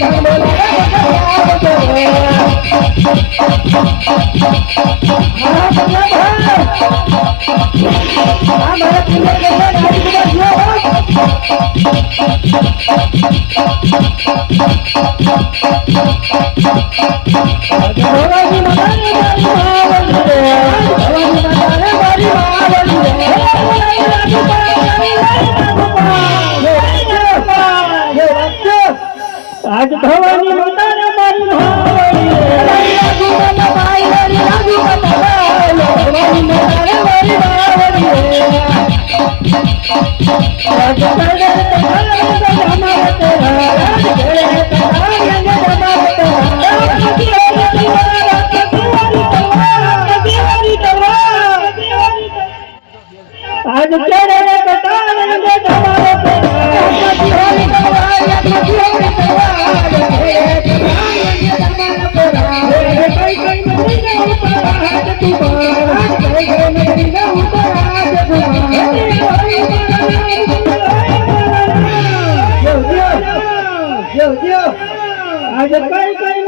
Oh, my God. આજ ભવાની માતા મારી મારી રાજ કરે તો ભલે બાર જો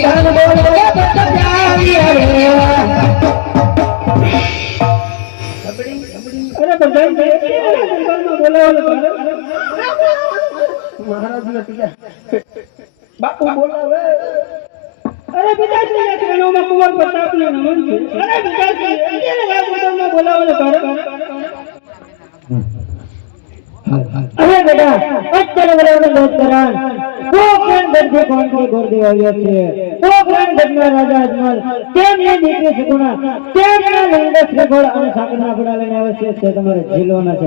હરવા અરે બધા બાપુ બોલાવે અરે બધા શ્રીમાં કુંવર પ્રતાપનું નમન અરે બધા શ્રી બોલાવો ને અરે બેટા અત્યારે બરાબર દોસ્ત કરાન કોકણ ગઢે કોણ કોઈ ગોર દેવાયો છે કોકણ ગઢના રાજા અજમલ, તેમની દીકરી સગુણા તેમના લંગડા શ્રીફળ અને સાકરના ઘોડા લઈને આવે છે. તે તમારે ઝીલવાના છે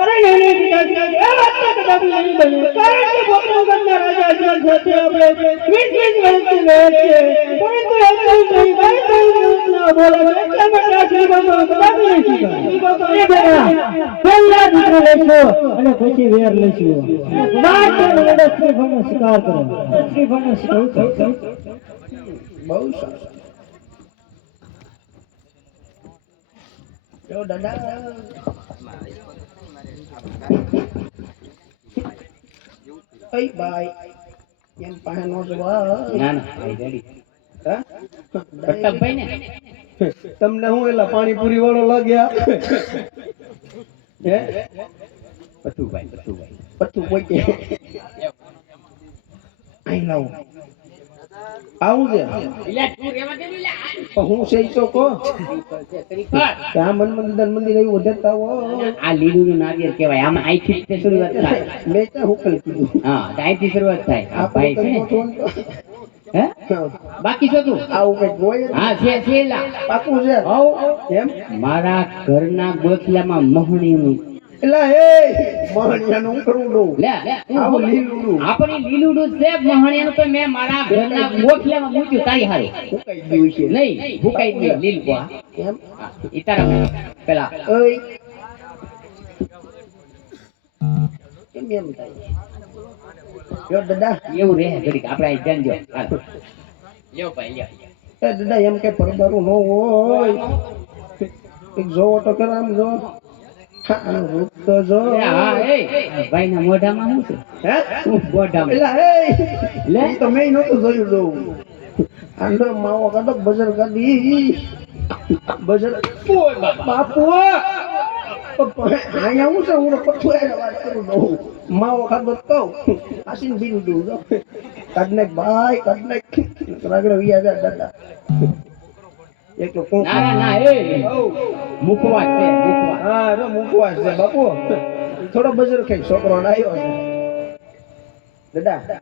અરે નહીં પિતાજી એ વાત તો કદાપી નહીં બને. કારણ કે કોકણ ગઢના રાજા અજમલ છે તે આપણે વીસ વીસ વર્ષથી રહે છે. પરંતુ એટલું નહીં ભાઈ ભાઈ બોલે એટલે મેં આ શ્રીફળમાં કદાપી નહીં શીખાય એ બેટા લેશો અને પછી વેર લેશો વાત લંગડા શ્રીફળનો શિકાર કરો. શ્રીફળનો શિકાર બહુ સરસ. જો દાદા. અઈ ભાઈ એમ પાસે નો જવા ના ના ભાઈ રેડી. હા? પ્રતાપભાઈ ને? તમને હું એલા પાણીપુરી વાળો લાગ્યા? પતુભાઈ પતુભાઈ પતું પોઈકે આઈ લાવું આવું છે હું છે તો? કહો કે મન મંદિર મંદિર એવું વધારતા હો આ લીલું નું નારિયેળ કહેવાય આમાં અહીંથી તે શરૂઆત થાય મેં ત્યાં હુકલ કીધું હા તો અહીંથી શરૂઆત થાય આ ભાઈ છે હે બાકી શું તું આવું હા છે છે પાકું છે? હોવ. મારા ઘરના ગોખલામાં મહણીનું. એલા એ મહણિયાનું હું લે લે આવું બોલ. લીલુંડું. લીલુડું છે મહણિયાનું તો મેં મારા ઘરના ગોખલામાં મૂક્યું તારી હારે. હું ગયું છે. નહીં ભૂકાઈ નહીં લીલ કો ઈ તારા પેલા. ઓય. કેમ એમ થાય? જો દાદા. એવું રહે ઘડીક આપણે અહીં જાણજો લ્યો ભાઈ લ્યો દાદા એમ કે પરબારું ન હોય. જોવો તો કે આમ જો ભાઈ ના મોઢામાં શું છે? મોઢામાં. તો મેં નહોતું જોયું દઉં આંડો માવો કાઢો બજર કાઢી. બજર. બાપા અહીંયા હું છે? હું પથ્થુ વાત કરું દઉં માવો ખાધો કહું. આસીન બીનું દઉં જો કાઢ ભાઈ કાઢ રાગડે વિયા દાદા એક તો ના ના ના એ. મૂકવા છે મૂકવા. હા રો મુકવા છે બાપુ. થોડો બજર ખાઈ છોકરો ડાયો છે. દાદા.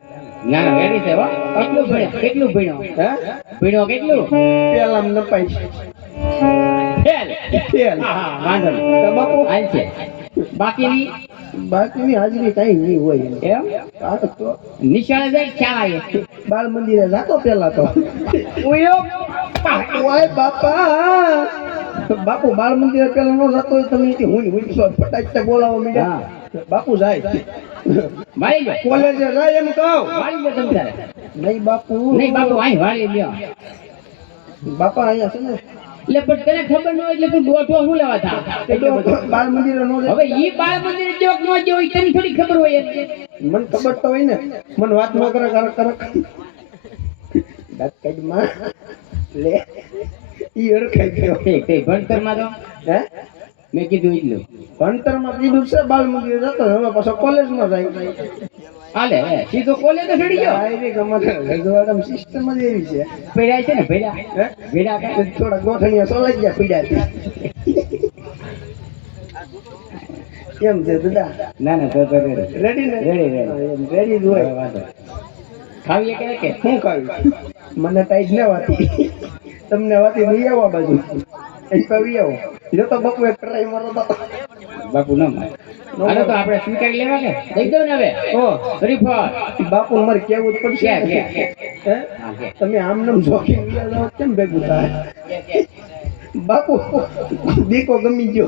ના વેરી છે વા કેટલું ભણ્યો? કેટલું ભણ્યો? હે ભણ્યો કેટલું? પેલા ન પાઈ ફેલ ફેલ હા વાંધો નહીં. તો બાપુ? હાલ છે. બાકીની? બાકીની હાજરી કઈ નહીં હોય. એમ. આ તો નિશાળે જાય ખ્યાલ આવે બાળ મંદિરે જાતો પેલા તો. ઓય બાપા. બાપુ બાળ મંદિર પેલા નો જતો હોય તમે અહીંથી હું હું સો ફટાક બોલાવો મીડા બાપુ જાય. ભાઈ કોલેજ જાય એમ કહું. વાળી લો તમે તારે નહીં બાપુ. નહીં બાપુ અહીં વાળી લ્યો બાપા અહીંયા છે ને. એટલે પણ તને ખબર ન હોય એટલે તું ગોઠવો હું લેવા થા? બાળ મંદિર નો હવે ઈ બાળ મંદિર જોક નો જો ઈ તને થોડી ખબર હોય. મને ખબર તો હોય ને. મને વાત ન કરે કરક કરે. દાંત કાઢમાં લે. ઈ ગયો. ઠીક ભણતરમાં તો? હે? મેં કીધું એટલું ભણતરમાં કીધું છે બાલ મંદિર જતો હવે પાછો કોલેજમાં જાય. હાલે સીધો કોલેજ ચડી ગયો? ડાયરેક્ટ અમારે સિસ્ટમ જ એવી છે. ભેડા છે ને ભેડા ભેડા થોડા ગોઠણિયા સોલાઈ ગયા પીડાથી કેમ છે દાદા? ના ના તો રેડી. રેડી એમ રેડી જ હોય. ખાવીએ કે કે? શું ખાવી? મને ટાઈટ ને વાતી. તમને વાતી લઈ આવો બાજુ. એ કવી આવો. જો તો બપુ એક ટ્રાય મારો તો બાપુ ન મારે અરે તો આપણે સ્વીકારી લેવા કે? દઈ દો ને હવે. ઓ. શ્રીફળ બાપુ મારે કેવું જ પડશે. હે? તમે આમ નામ જોખી ગયા જાઓ કેમ ભેગું થાય. બાપુ દીકો ગમી ગયો.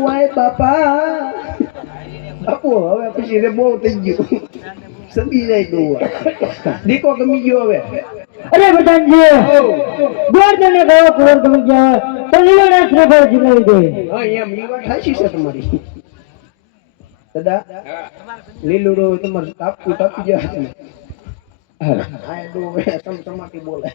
વાય બાપા. બાપુ હવે પછી રે બહુ થઈ ગયું. સમજી જાય ગયું દીકો ગમી ગયો હવે. અરે ગોળ તને ગયો ગમી ગયા તો લીલોડા શ્રીફળ જીલાવી દે હા એમ એ વાત સાચી છે તમારી દાદા લીલુડો તમારું તાપતું તાપી જાય. હાલો. આ ડો ચમચમાટી બોલે